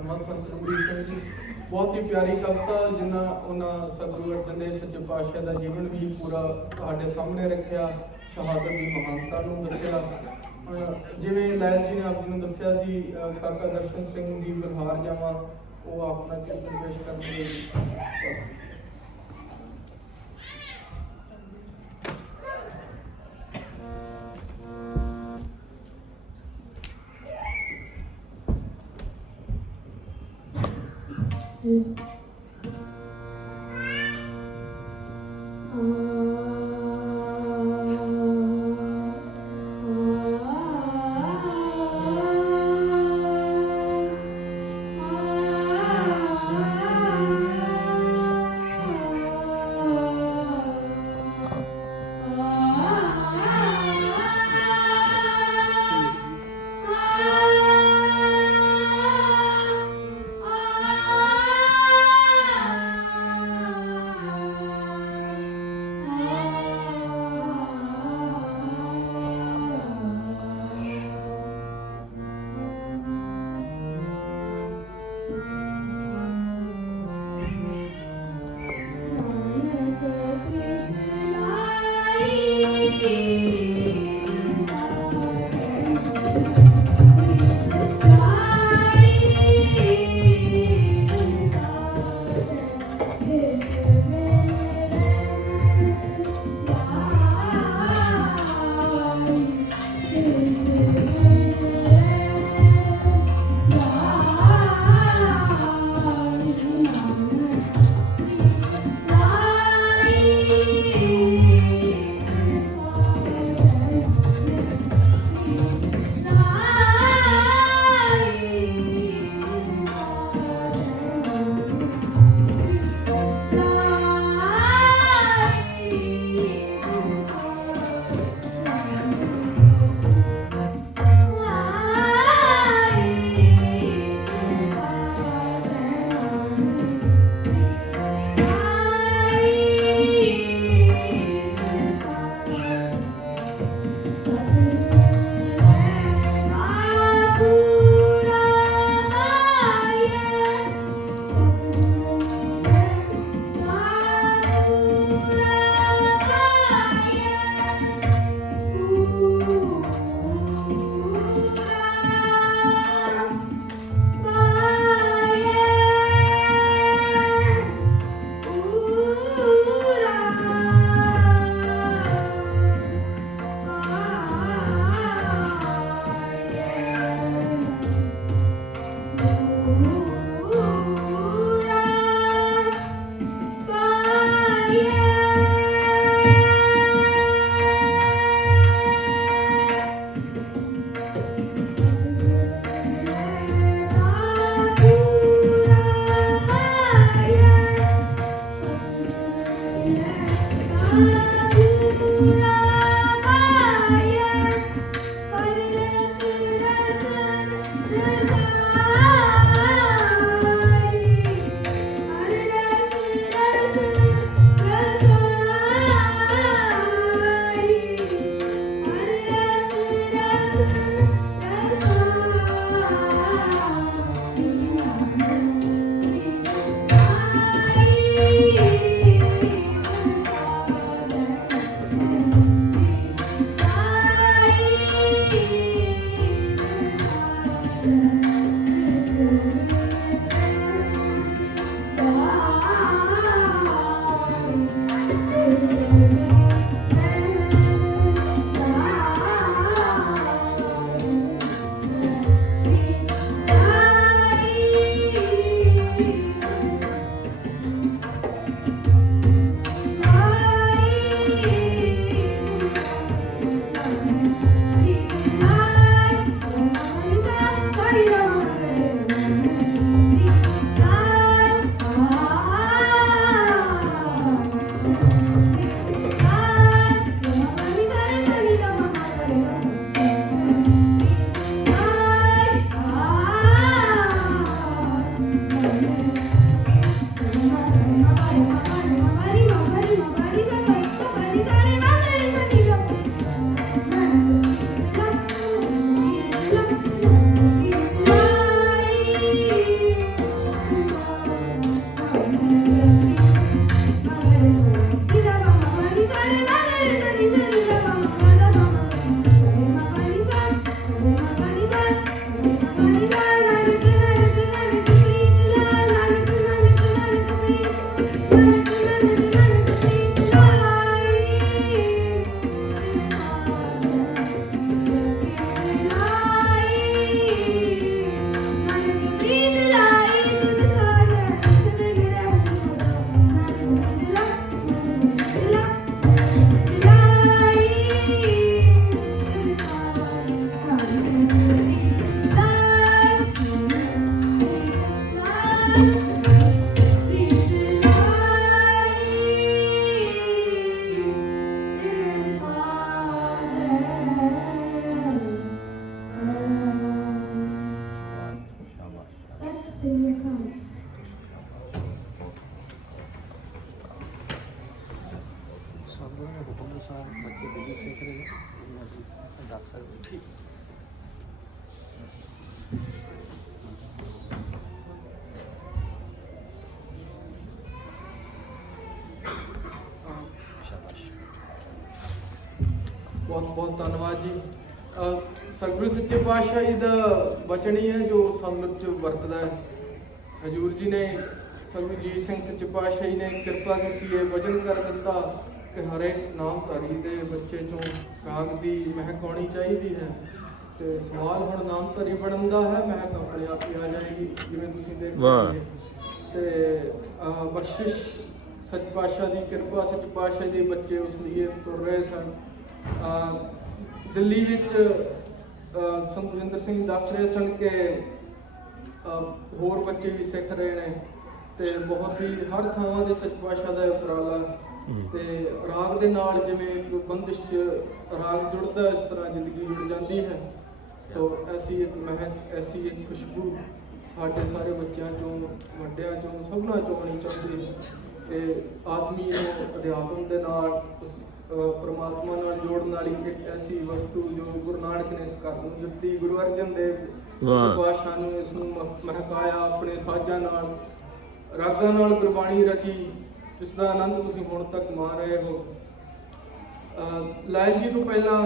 ਧੰਨਵਾਦ ਸੰਤ ਰਘਬੀਰ ਸਿੰਘ ਜੀ, ਬਹੁਤ ਹੀ ਪਿਆਰੀ ਕਵਿਤਾ ਜਿਨ੍ਹਾਂ ਉਹਨਾਂ ਸਤਿਗੁਰੂ ਅਰਜਨ ਦੇਵ ਸੱਚੇ ਪਾਤਸ਼ਾਹ ਦਾ ਜੀਵਨ ਵੀ ਪੂਰਾ ਤੁਹਾਡੇ ਸਾਹਮਣੇ ਰੱਖਿਆ, ਸ਼ਹਾਦਤ ਦੀ ਮਹਾਨਤਾ ਨੂੰ ਦੱਸਿਆ। ਜਿਵੇਂ ਲੈਲ ਜੀ ਨੇ ਆਪ ਜੀ ਨੂੰ ਦੱਸਿਆ ਸੀ ਕਾਕਾ ਦਰਸ਼ਨ ਸਿੰਘ ਦੀ ਬਰਹਾਰ ਜਾਵਾਂ, ਉਹ ਆਪਣਾ ਕੀਰਤਨ ਪੇਸ਼ ਕਰਦੇ 嗯啊 Gracias. ਬਹੁਤ ਬਹੁਤ ਧੰਨਵਾਦ ਜੀ। ਸਤਿਗੁਰੂ ਸੱਚੇ ਪਾਤਸ਼ਾਹ ਜੀ ਦਾ ਬਚਨ ਹੀ ਹੈ ਜੋ ਸੰਗਤ ਚ ਵਰਤਦਾ ਹੈ। ਹਜੂਰ ਜੀ ਨੇ ਸਤਿਗੁਰੂ ਜੀ ਸਿੰਘ ਸੱਚੇ ਪਾਤਸ਼ਾਹ ਜੀ ਨੇ ਕਿਰਪਾ ਕੀਤੀ ਹੈ ਵਚਨ ਕਰ ਦਿੱਤਾ ਕਿ ਹਰੇਕ ਨਾਮਧਾਰੀ ਦੇ ਬੱਚੇ ਚੋਂ ਰਾਗ ਦੀ ਮਹਿਕ ਆਉਣੀ ਚਾਹੀਦੀ ਹੈ ਤੇ ਸਵਾਲ ਹੁਣ ਨਾਮਧਾਰੀ ਬਣਨ ਦਾ ਹੈ ਮਹਿਕ ਆਪਣੇ ਆਪ ਹੀ ਆ ਜਾਏਗੀ ਜਿਵੇਂ ਤੁਸੀਂ ਦੇਖ। ਰਹੇ ਤੇ ਬਖਸ਼ਿਸ਼ ਸੱਚ ਪਾਤਸ਼ਾਹ ਦੀ ਕਿਰਪਾ ਸੱਚ ਪਾਤਸ਼ਾਹ ਦੇ ਬੱਚੇ ਉਸ ਲਈ ਤੁਰ ਰਹੇ ਸਨ। ਦਿੱਲੀ ਵਿੱਚ ਅਹ ਸੁਖਵਿੰਦਰ ਸਿੰਘ ਦੱਸ ਰਹੇ ਸਨ ਕਿ ਹੋਰ ਬੱਚੇ ਵੀ ਸਿੱਖ ਰਹੇ ਨੇ ਤੇ ਬਹੁਤ ਹੀ ਹਰ ਥਾਂ ਦੇ ਸੱਚ ਪਾਤਸ਼ਾਹ ਦਾ ਉਪਰਾਲਾ ਤੇ ਰਾਗ ਦੇ ਨਾਲ ਜਿਵੇਂ ਇੱਕ ਬੰਦਿਸ਼ 'ਚ ਰਾਗ ਜੁੜਦਾ ਇਸ ਤਰ੍ਹਾਂ ਜ਼ਿੰਦਗੀ ਜੁੜ ਜਾਂਦੀ ਹੈ। ਤੋ ਐਸੀ ਇੱਕ ਮਹਿਕ ਐਸੀ ਇੱਕ ਖੁਸ਼ਬੂ ਸਾਡੇ ਸਾਰੇ ਬੱਚਿਆਂ ਚੋਂ ਵੱਡਿਆਂ ਚੋਂ ਸਭਨਾਂ ਚੋਂ ਆਉਣੀ ਚਾਹੀਦੀ ਹੈ। ਤੇ ਆਦਮੀ ਨੂੰ ਅਧਿਆਤਮ ਦੇ ਨਾਲ ਉਸ ਪ੍ਰਮਾਤਮਾ ਨਾਲ ਜੋੜਨ ਵਾਲੀ ਇੱਕ ਐਸੀ ਵਸਤੂ ਜੋ ਗੁਰੂ ਨਾਨਕ ਨੇ ਇਸ ਘਰ ਨੂੰ ਦਿੱਤੀ ਗੁਰੂ ਅਰਜਨ ਦੇਵ। ਪਾਤਸ਼ਾਹ ਨੂੰ ਇਸ ਨੂੰ ਮਹਿਕਾਇਆ ਆਪਣੇ ਸਾਜ਼ਾਂ ਨਾਲ ਰਾਗਾਂ ਨਾਲ ਗੁਰਬਾਣੀ ਰਚੀ ਜਿਸ ਦਾ ਆਨੰਦ ਤੁਸੀਂ ਹੁਣ ਤੱਕ ਮਾਣ ਰਹੇ ਹੋ ਲਾਇਕ ਜੀ ਤੋਂ ਪਹਿਲਾਂ